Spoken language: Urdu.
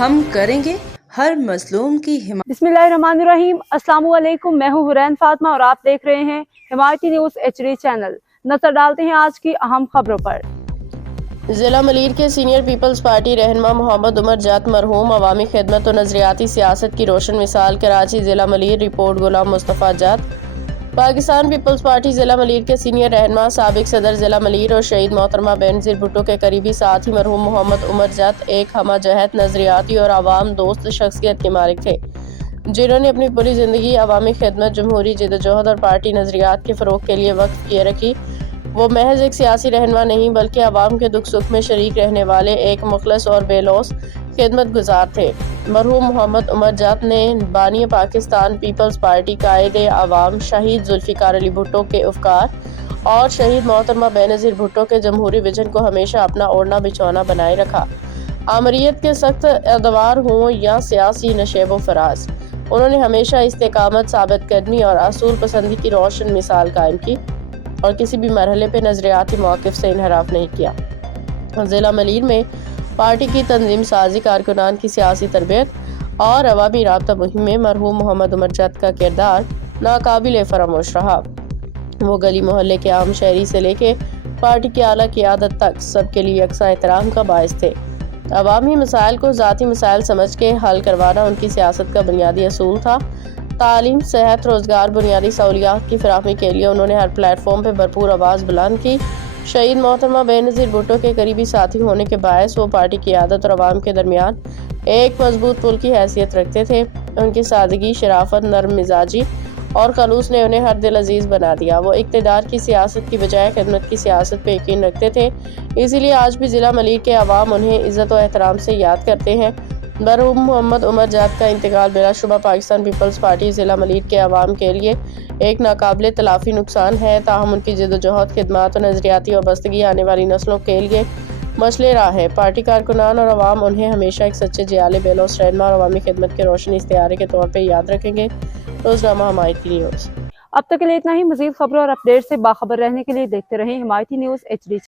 ہم کریں گے ہر مظلوم کی حمایت۔ بسمillahirrahmanirrahim۔ السلام علیکم، میں ہوں حرین فاطمہ اور آپ دیکھ رہے ہیں حمایتی نیوز HD چینل۔ نظر ڈالتے ہیں آج کی اہم خبروں پر۔ ضلع ملیر کے سینئر پیپلز پارٹی رہنما محمد عمر جات مرحوم عوامی خدمت و نظریاتی سیاست کی روشن مثال کراچی ضلع ملیر رپورٹ غلام مصطفیٰ جات۔ پاکستان پیپلز پارٹی ضلع ملیر کے سینئر رہنما سابق صدر ضلع ملیر اور شہید محترمہ بینظیر بھٹو کے قریبی ساتھی مرحوم محمد عمر جات ایک ہمہ جہت نظریاتی اور عوام دوست شخصیت کے مالک تھے، جنہوں نے اپنی پوری زندگی عوامی خدمت، جمہوری جدوجہد اور پارٹی نظریات کے فروغ کے لیے وقف کیے رکھی۔ وہ محض ایک سیاسی رہنما نہیں بلکہ عوام کے دکھ سکھ میں شریک رہنے والے ایک مخلص اور بے لوث خدمت گزار تھے۔ مرحوم محمد عمر جات نے بانی پاکستان پیپلز پارٹی، قائد عوام شہید ذوالفقار علی بھٹو کے افکار اور شہید محترمہ بینظیر بھٹو کے جمہوری ویژن کو ہمیشہ اپنا اوڑھنا بچھونا بنائے رکھا۔ آمریت کے سخت ادوار ہوں یا سیاسی نشیب و فراز، انہوں نے ہمیشہ استقامت، ثابت قدمی اور اصول پسندی کی روشن مثال قائم کی اور کسی بھی مرحلے پہ نظریاتی موقف سے انحراف نہیں کیا۔ ضلع ملیر میں پارٹی کی تنظیم سازی، کارکنان کی سیاسی تربیت اور عوامی رابطہ مہم میں مرحوم محمد عمر جات کا کردار ناقابل فراموش رہا۔ وہ گلی محلے کے عام شہری سے لے کے پارٹی کی اعلیٰ قیادت تک سب کے لیے یکساں احترام کا باعث تھے۔ عوامی مسائل کو ذاتی مسائل سمجھ کے حل کروانا ان کی سیاست کا بنیادی اصول تھا۔ تعلیم، صحت، روزگار، بنیادی سہولیات کی فراہمی کے لیے انہوں نے ہر پلیٹ فارم پہ بھرپور آواز بلند کی۔ شہید محترمہ بینظیر بھٹو کے قریبی ساتھی ہونے کے باعث وہ پارٹی کی قیادت اور عوام کے درمیان ایک مضبوط پل کی حیثیت رکھتے تھے۔ ان کی سادگی، شرافت، نرم مزاجی اور خلوص نے انہیں ہر دل عزیز بنا دیا۔ وہ اقتدار کی سیاست کی بجائے خدمت کی سیاست پہ یقین رکھتے تھے، اسی لیے آج بھی ضلع ملیر کے عوام انہیں عزت و احترام سے یاد کرتے ہیں۔ مرحوم محمد عمر جات کا انتقال بلا شبہ پاکستان پیپلز پارٹی ضلع ملیر کے عوام کے لیے ایک ناقابل تلافی نقصان ہے، تاہم ان کی جدوجہد، خدمات و نظریاتی وابستگی آنے والی نسلوں کے لیے مشعل راہ ہے۔ پارٹی کارکنان اور عوام انہیں ہمیشہ ایک سچے، جیالے، بے لوث رہنما اور عوامی خدمت کے روشن استعارے کے طور پہ یاد رکھیں گے۔ روزنامہ حمایتی نیوز۔ اب تک کے لیے اتنا ہی۔ مزید خبروں اور اپڈیٹ سے باخبر رہنے کے لیے دیکھتے رہیں حمایتی نیوز HD۔